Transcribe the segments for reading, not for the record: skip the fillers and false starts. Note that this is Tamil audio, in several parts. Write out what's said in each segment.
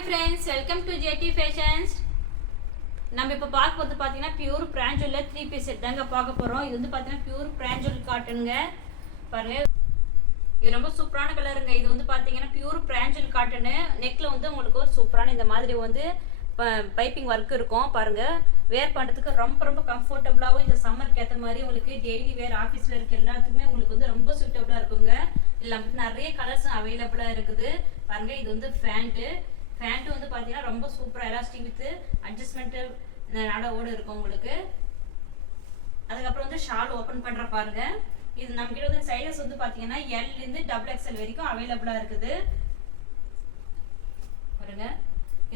Hi friends, welcome to JT Fashions. நம்ம இப்போ பார்க்க போறது பாத்தீங்கன்னா பியூர் பிராஞ்சூல்ல 3 பீஸ் செட் தாங்க பார்க்க போறோம். இது வந்து பாத்தீங்கன்னா பியூர் பிராஞ்சூல் காட்டனுங்க. பாருங்க. இது ரொம்ப சூப்பரான கலருங்க. இது வந்து பாத்தீங்கன்னா பியூர் பிராஞ்சூல் காட்டன். நெக்ல வந்து உங்களுக்கு ஒரு சூப்பரான இந்த மாதிரி வந்து பைப்பிங் ஒர்க் இருக்கும். பாருங்க. வேர் பண்றதுக்கு ரொம்ப கம்ஃபர்ட்டபிளாவும் இந்த சம்மருக்கு ஏத்த மாதிரி உங்களுக்கு டெய்லி வேர் ஆபீஸ் வேர்க்கு எல்லாத்துக்குமே உங்களுக்கு வந்து ரொம்ப சூட்டபிளா இருக்குங்க. இதுல நிறைய கலர்ஸ் அவைலபிளா இருக்குது. பாருங்க இது வந்து ஃபேண்ட் வந்து பாத்தீங்கன்னா ரொம்ப சூப்பரா எலாஸ்டிக் வித் அட்ஜஸ்ட்மெண்ட் நாடோட இருக்கும் உங்களுக்கு. அதுக்கப்புறம் வந்து ஷால் ஓபன் பண்ற பாருங்க. இது நம்ம கிட்ட வந்து சைஸஸ் வந்து பாத்தீங்கன்னா L ல இருந்து XXL வரைக்கும் அவைலபிளா இருக்குது. பாருங்க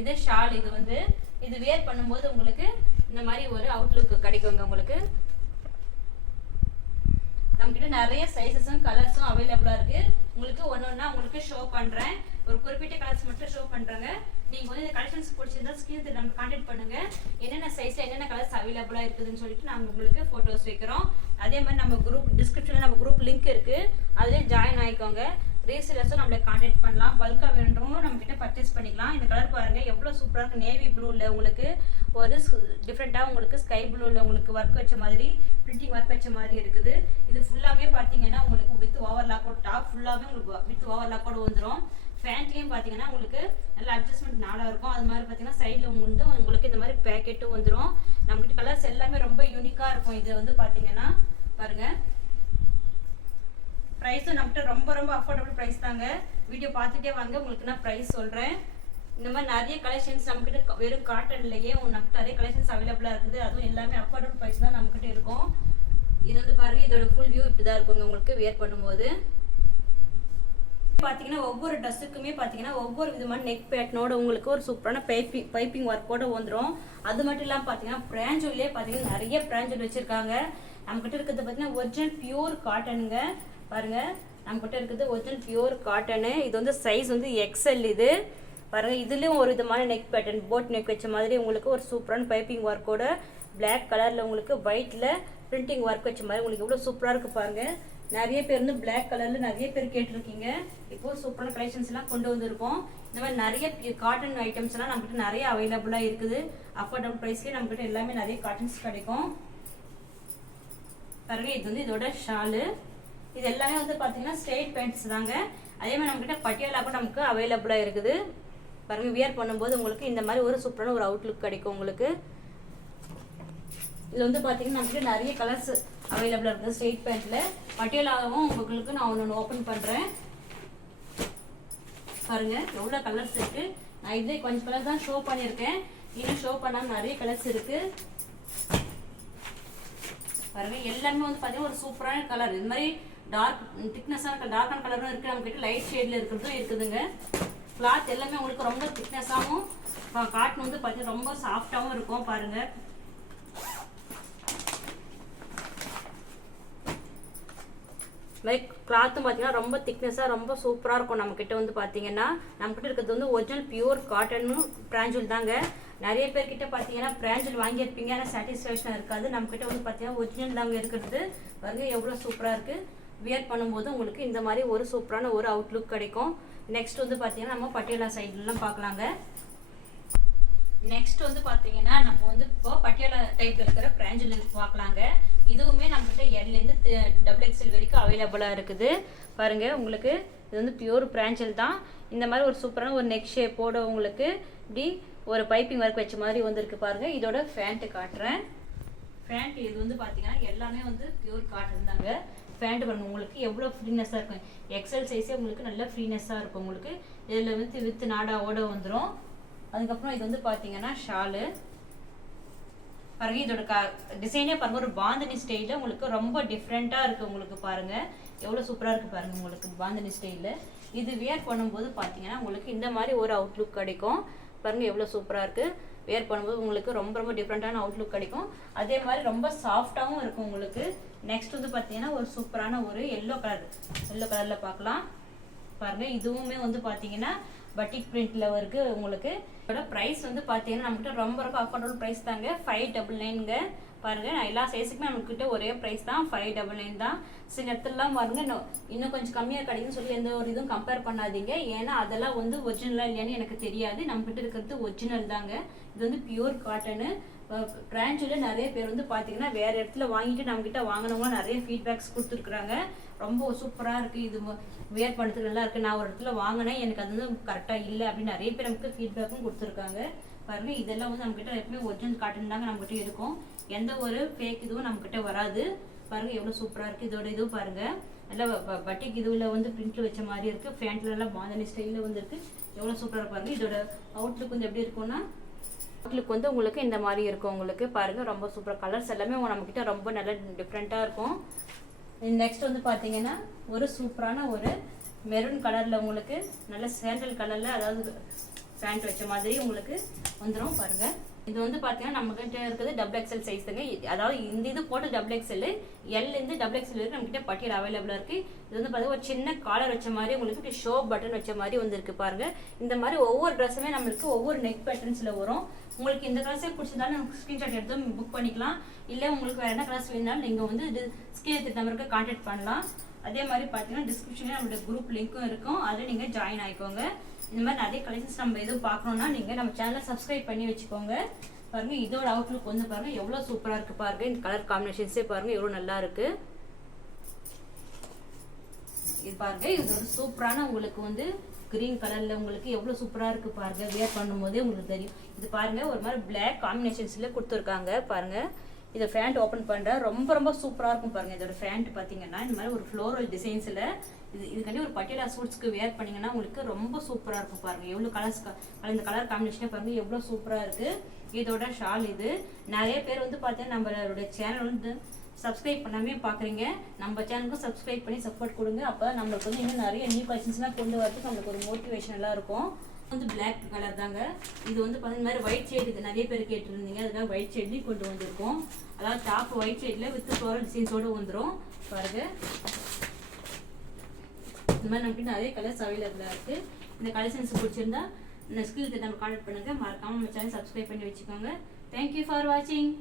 இது ஷால். இது வந்து இது வேர் பண்ணும்போது உங்களுக்கு இந்த மாதிரி ஒரு அவுட்லுக் கிடைக்குங்க உங்களுக்கு. நம்மகிட்ட நிறைய சைஸஸும் கலர்ஸும் அவைலபிளா இருக்கு. உங்களுக்கு ஒன்னொன்னா உங்களுக்கு ஷோ பண்றேன். ஒரு குறிப்பிட்ட கலர்ஸ் மட்டும் ஷோ பண்றேங்க. நீங்க வந்து இந்த கலெக்ஷன்ஸ் பிடிச்சிருந்தா ஸ்கிரீன்ல நம்ம கான்டாக்ட் பண்ணுங்க. என்னென்ன சைஸ்ல என்னென்ன கலர்ஸ் அவைலபிளா இருக்குதுன்னு சொல்லிட்டு நாங்க உங்களுக்கு போட்டோஸ் வைக்கிறோம். அதே மாதிரி நம்ம குரூப் டிஸ்கிரிப்ஷன்ல நம்ம குரூப் லிங்க் இருக்கு. அதுல ஜாயின் ஆயிக்கோங்க. ரீசேலர்ஸும் நம்மள கான்டாக்ட் பண்ணலாம். பல்கா வேணும்னு நம்ம கிட்ட பர்ச்சேஸ் பண்ணிக்கலாம். இந்த கலர் பாருங்க எவ்வளவு சூப்பரா இருக்கு. நேவி ப்ளூல உங்களுக்கு ஒரு டிஃபரெண்டா உங்களுக்கு ஸ்கை ப்ளூல உங்களுக்கு ஒர்க் வச்ச மாதிரி பிரிண்டிங் ஒர்க் வச்ச மாதிரி இருக்குது. இது ஃபுல்லாவே பாத்தீங்கன்னா உங்களுக்கு வித் ஓவர்லாக் டாப் ஃபுல்லாவே உங்களுக்கு வித் ஓவர்லாக்கோட வந்துரும். ஃபேண்ட்லயும் பாத்தீங்கன்னா உங்களுக்கு நல்ல அட்ஜஸ்ட்மெண்ட் நாளா இருக்கும். அது மாதிரி பாத்தீங்கன்னா சைடுல வந்து உங்களுக்கு இந்த மாதிரி பேக்கெட்டும் வந்துரும். நம்மகிட்ட கலர்ஸ் எல்லாமே ரொம்ப யூனிக்கா இருக்கும். இது வந்து பாத்தீங்கன்னா பாருங்க பிரைஸும் நம்மகிட்ட ரொம்ப அஃபோர்டபுள் பிரைஸ் தாங்க. வீடியோ பார்த்துட்டே வாங்க உங்களுக்கு நான் பிரைஸ் சொல்றேன். இந்த மாதிரி நிறைய கலெக்ஷன்ஸ் நம்மகிட்ட வெறும் காட்டன்லயே நம்மகிட்ட நிறைய கலெக்ஷன்ஸ் அவைலபிளா இருக்குது. அதுவும் எல்லாமே அஃபோர்டபுள் பிரைஸ் தான் நம்மகிட்ட இருக்கும். இது வந்து பாருங்க இதோட ஃபுல் வியூ இப்படிதான் இருக்குங்க உங்களுக்கு வேர் பண்ணும்போது. பாத்தீங்கன்னா ஒவ்வொரு ட்ரெஸ்ஸுக்குமே பாத்தீங்கன்னா ஒவ்வொரு விதமான நெக் பேட்டர்னோட உங்களுக்கு ஒரு சூப்பரான பைப்பிங் ஒர்க்கோட வந்துடும். அது மட்டும் இல்லாம பாத்தீங்கன்னா பிராஞ்சூல்லே பாத்தீங்கன்னா நிறைய பிராஞ்சூல் வச்சிருக்காங்க. நம்ம கிட்ட இருக்கிறது பாத்தீங்கன்னா ஒரிஜினல் பியூர் காட்டனுங்க. பாருங்க நம்ம கிட்ட இருக்குது ஒரிஜினல் பியூர் காட்டனு. இது வந்து சைஸ் வந்து XL. இது பாருங்க இதுலயும் ஒரு விதமான நெக் பேட்டர்ன் போட் நெக் வச்ச மாதிரி உங்களுக்கு ஒரு சூப்பரான பைப்பிங் ஒர்க்கோட பிளாக் கலர்ல உங்களுக்கு ஒயிட்ல பிரிண்டிங் ஒர்க் வச்ச மாதிரி உங்களுக்கு எவ்வளவு சூப்பரா இருக்கு பாருங்க. நிறைய பேர் வந்து பிளாக் கலர்ல நிறைய பேர் கேட்டிருக்கீங்க. இப்போ சூப்பரான கலெக்ஷன்ஸ் எல்லாம் கொண்டு வந்திருக்கோம். இந்த மாதிரி நிறைய காட்டன் ஐட்டம்ஸ் எல்லாம் நம்ம கிட்ட நிறைய அவைலபிளா இருக்குது. அஃபோர்டபுள் பிரைஸ்லயே நம்ம கிட்ட எல்லாமே நிறைய காட்டன்ஸ் கிடைக்கும். பாருங்க இது வந்து இதோட ஷாலு. இது எல்லாமே வந்து பாத்தீங்கன்னா ஸ்ட்ரெயிட் பேண்ட்ஸ் தாங்க. அதே மாதிரி நம்ம கிட்ட பட்டியாலா கூட நமக்கு அவைலபிளா இருக்குது. பாருங்க வியர் பண்ணும்போது உங்களுக்கு இந்த மாதிரி ஒரு சூப்பரான ஒரு அவுட்லுக் கிடைக்கும் உங்களுக்கு. இது வந்து பாத்தீங்கன்னா நமக்கு நிறைய கலர்ஸ் அவைலபிளா இருக்குது. ஸ்ட்ரெயிட் பேண்ட்ல பட்டியாலாவும் உங்களுக்கு நான் ஒன்னு ஓபன் பண்றேன். பாருங்க எவ்வளவு கலர்ஸ் இருக்கு. நான் இதே கொஞ்சம் கலர் தான் ஷோ பண்ணிருக்கேன். இன்னும் ஷோ பண்ணாம நிறைய கலர்ஸ் இருக்கு. பாருங்க எல்லாமே வந்து பாத்தீங்கன்னா ஒரு சூப்பரான கலர். இது மாதிரி டார்க் திக்னஸான டார்க்கான கலரும் இருக்கு. நம்ம கிட்ட லைட் ஷேட்ல இருக்கிறதும் இருக்குதுங்க. கிளாத் எல்லாமே உங்களுக்கு ரொம்ப திக்னஸாவும் காட்டன் வந்து பாத்தீங்கன்னா ரொம்ப சாஃப்டாவும் இருக்கும். பாருங்க லைக் கிளாத்தும் பாத்தீங்கன்னா ரொம்ப திக்னஸா ரொம்ப சூப்பரா இருக்கும். நம்ம கிட்ட வந்து பாத்தீங்கன்னா நம்ம கிட்ட இருக்கிறது வந்து ஒரிஜினல் பியூர் காட்டனும் பிராஞ்சூல் தாங்க. நிறைய பேர் கிட்ட பாத்தீங்கன்னா பிராஞ்சூல் வாங்கியிருப்பீங்க ஆனா சாட்டிஸ்ஃபேக்ஷனா இருக்காது. நம்ம கிட்ட வந்து பாத்தீங்கன்னா ஒரிஜினல் தாங்க இருக்கிறது. பாருங்க எவ்வளவு சூப்பரா இருக்கு. வியர் பண்ணும்போது உங்களுக்கு இந்த மாதிரி ஒரு சூப்பரான ஒரு அவுட்லுக் கிடைக்கும். நெக்ஸ்ட் வந்து பாத்தீங்கன்னா நம்ம பட்டியாலா சைடுல எல்லாம் பார்க்கலாங்க. நெக்ஸ்ட் வந்து பாத்தீங்கன்னா நம்ம வந்து இப்போ பட்டியாலா டைப்ல இருக்கிற பிராஞ்சூல் பார்க்கலாங்க. இதுவுமே நம்ம கிட்ட L ல இருந்து XXL வரைக்கும் அவைலபிளா இருக்குது. பாருங்க உங்களுக்கு இது வந்து பியூர் பிராஞ்சூல் தான். இந்த மாதிரி ஒரு சூப்பரான ஒரு நெக் ஷேப்போட உங்களுக்கு இப்படி ஒரு பைப்பிங் ஒர்க் வச்ச மாதிரி வந்திருக்கு பாருங்க. இதோட ஃபேண்ட் காட்டுறேன். ஃபேண்ட் இது வந்து பாத்தீங்கன்னா எல்லாமே வந்து பியூர் காட்டன் தாங்க. ஃபேண்ட் பாருங்க உங்களுக்கு எவ்வளவு ஃப்ரீனஸா இருக்கும். XL சைஸே உங்களுக்கு நல்ல ஃப்ரீனஸா இருக்கும் உங்களுக்கு. இதுல வந்து வித் நாடாவோட வந்துடும். அதுக்கப்புறம் இது வந்து பாத்தீங்கன்னா ஷாலு. பாருங்க இதோட டிசைனே பாருங்க ஒரு பாந்தினி ஸ்டைல உங்களுக்கு ரொம்ப டிஃப்ரெண்டா இருக்கு உங்களுக்கு. பாருங்க எவ்வளவு சூப்பரா இருக்கு பாருங்க உங்களுக்கு பாந்தினி ஸ்டைல. இது வியர் பண்ணும்போது பாத்தீங்கன்னா உங்களுக்கு இந்த மாதிரி ஒரு அவுட்லுக் கிடைக்கும். பாருங்க எவ்வளவு சூப்பரா இருக்கு. வியர் பண்ணும்போது உங்களுக்கு ரொம்ப டிஃப்ரெண்டான அவுட்லுக் கிடைக்கும். அதே மாதிரி ரொம்ப சாஃப்டாவும் இருக்கும் உங்களுக்கு. நெக்ஸ்ட் வந்து பாத்தீங்கன்னா ஒரு சூப்பரான ஒரு எல்லோ கலர்ல பார்க்கலாம். பாருங்க இதுவுமே வந்து பாத்தீங்கன்னா பட்டிக் பிரிண்ட்ல இருக்கு உங்களுக்கு. இதோட பிரைஸ் வந்து பாத்தீங்கன்னா நம்மகிட்ட ரொம்ப அஃபோர்டபுள் பிரைஸ் தாங்க. 599ங்க. பாருங்கள். நான் எல்லா சைஸுக்குமே நம்மக்கிட்ட ஒரே ப்ரைஸ் தான், 599 தான். சில இடத்துலலாம் பாருங்கள் இன்னும் கொஞ்சம் கம்மியாக கிடைக்குன்னு சொல்லி எந்த ஒரு இதுவும் கம்பேர் பண்ணாதீங்க. ஏன்னா அதெல்லாம் வந்து ஒரிஜினலாக இல்லையான்னு எனக்கு தெரியாது. நம்மக்கிட்ட இருக்கிறது ஒரிஜினல் தாங்க. இது வந்து பியூர் காட்டனு. பிரான்ச்சில் நிறைய பேர் வந்து பார்த்தீங்கன்னா வேறு இடத்துல வாங்கிட்டு நம்மக்கிட்ட வாங்கினவங்களாம் நிறைய ஃபீட்பேக்ஸ் கொடுத்துருக்குறாங்க. ரொம்ப சூப்பராக இருக்குது, இது வேர் பண்ணுறதுக்கு நல்லா இருக்குது, நான் ஒரு இடத்துல வாங்கினேன் எனக்கு அது வந்து கரெக்டாக இல்லை அப்படின்னு நிறைய பேர் நமக்கு ஃபீட்பேக்கும் கொடுத்துருக்காங்க. பாருங்கள், இதெல்லாம் வந்து நம்மக்கிட்ட எப்பவுமே ஒரிஜினல் காட்டன் தாங்க நம்மக்கிட்ட இருக்கும். எந்த ஒரு ஃபேக் இதுவும் நம்மக்கிட்ட வராது. பாருங்கள் எவ்வளோ சூப்பராக இருக்குது. இதோட இதுவும் பாருங்கள் நல்லா பட்டிக் இதுவில் வந்து பிரிண்ட்டில் வச்ச மாதிரி இருக்குது. ஃபேண்ட்லலாம் பாந்தனி ஸ்டைலில் வந்து இருக்குது. எவ்வளோ சூப்பராக பாருங்கள். இதோட அவுட்லுக் வந்து எப்படி இருக்கும்னா அவுட்லுக் வந்து உங்களுக்கு இந்த மாதிரி இருக்கும். உங்களுக்கு பாருங்கள் ரொம்ப சூப்பராக கலர்ஸ் எல்லாமே நம்மக்கிட்ட ரொம்ப நல்ல டிஃப்ரெண்ட்டாக இருக்கும். நெக்ஸ்ட் வந்து பார்த்தீங்கன்னா ஒரு சூப்பரான ஒரு மெரூன் கலரில் உங்களுக்கு நல்ல சாண்டல் கலரில் அதாவது பேண்ட் வச்ச மாதிரி உங்களுக்கு வந்துடும். பாருங்கள், இது வந்து பார்த்தீங்கன்னா நம்மகிட்ட இருக்குது XXL சைஸுங்க. அதாவது இந்த இது போட்டு XXL, எல்லேருந்து XXL வரைக்கும் நம்மகிட்ட பட்டியல் அவைலபிளாக இருக்குது. இது வந்து பார்த்தீங்கன்னா ஒரு சின்ன காலர் வச்ச மாதிரி உங்களுக்கு ஷோ பட்டன் வச்ச மாதிரி வந்துருக்கு. பாருங்கள், இந்த மாதிரி ஒவ்வொரு ட்ரெஸ்ஸுமே நம்மளுக்கு ஒவ்வொரு நெக் பேட்டர்ன்ஸில் வரும். உங்களுக்கு இந்த கலர்ஸே பிடிச்சதாலும் நமக்கு ஸ்க்ரீன்ஷாட் எடுத்து புக் பண்ணிக்கலாம். இல்லை உங்களுக்கு வேறு என்ன கலர்ஸ் வேணுனாலும் நீங்கள் வந்து இது ஸ்க்ரீன் நம்பருக்கு கான்டாக்ட் பண்ணலாம். அதே மாதிரி பார்த்தீங்கன்னா டிஸ்கிரிப்ஷனில் நம்மளோட குரூப் லிங்க்கும் இருக்கும், அதில் நீங்கள் ஜாயின் ஆகிக்கோங்க. இந்த மாதிரி நிறைய கலெக்ஷன்ஸ் நம்ம எதுவும் பார்க்கணுன்னா நீங்கள் நம்ம சேனலை சப்ஸ்கிரைப் பண்ணி வச்சுக்கோங்க. பாருங்கள், இதோட அவுட்லுக் வந்து பாருங்கள் எவ்வளோ சூப்பராக இருக்குது. பாருங்கள், இந்த கலர் காம்பினேஷன்ஸே பாருங்கள் எவ்வளோ நல்லா இருக்குது. இது பாருங்கள், இது ஒரு சூப்பரான உங்களுக்கு வந்து கிரீன் கலரில் உங்களுக்கு எவ்வளோ சூப்பராக இருக்குது. பாருங்கள், வியர் பண்ணும்போதே உங்களுக்கு தெரியும். இது பாருங்கள் ஒரு மாதிரி பிளாக் காம்பினேஷன்ஸில் கொடுத்துருக்காங்க. பாருங்கள், இதை ஃபேண்ட் ஓப்பன் பண்ணுறேன், ரொம்ப ரொம்ப சூப்பராக இருக்கும். பாருங்கள், இதோட ஃபேண்ட் பார்த்தீங்கன்னா இந்த மாதிரி ஒரு ஃப்ளோரல் டிசைன்ஸில் இதுக்காண்டி ஒரு பட்டியலா சூட்ஸ்க்கு வேர் பண்ணிங்கன்னா உங்களுக்கு ரொம்ப சூப்பராக இருக்கும். பாருங்கள் எவ்வளோ கலர்ஸ், இந்த கலர் காம்பினேஷனே பாருங்கள் எவ்வளோ சூப்பராக இருக்குது. இதோட ஷால் இது. நிறைய பேர் வந்து பார்த்தீங்கன்னா நம்மளோட சேனல் வந்து சப்ஸ்கிரைப் பண்ணாமே பார்க்குறீங்க. நம்ம சேனலுக்கும் சப்ஸ்கிரைப் பண்ணி சப்போர்ட் கொடுங்க. அப்போ நம்மளுக்கு வந்து இன்னும் நிறைய நியூ கலெக்ஷன்ஸ்லாம் கொண்டு வரதுக்கு நம்மளுக்கு ஒரு மோட்டிவேஷனலாக இருக்கும். வந்து பிளாக் கலர் தாங்க. இது வந்து பார்த்தீங்கன்னா மாதிரி ஒயிட் ஷேடு நிறைய பேர் கேட்டுருந்தீங்க, அதுக்காக ஒயிட் ஷேட்லேயும் கொண்டு வந்திருக்கோம். அதாவது டாப் ஒயிட் ஷேடில் வித் ஃப்ளோரல் டிசைன்ஸோடு வந்துடும். பாருங்கள், இந்த மாதிரி நமக்கு நிறைய கலர்ஸ் அவைலபிளாக இருக்குது. இந்த கலெக்ஷன்ஸ் பிடிச்சிருந்தா இந்த ஸ்கில் நம்ம கான்டாக்ட் பண்ணுங்கள். மறக்காமல் நம்ம சேனல் சப்ஸ்கிரைப் பண்ணி வச்சுக்கோங்க. தேங்க்யூ ஃபார் வாட்சிங்.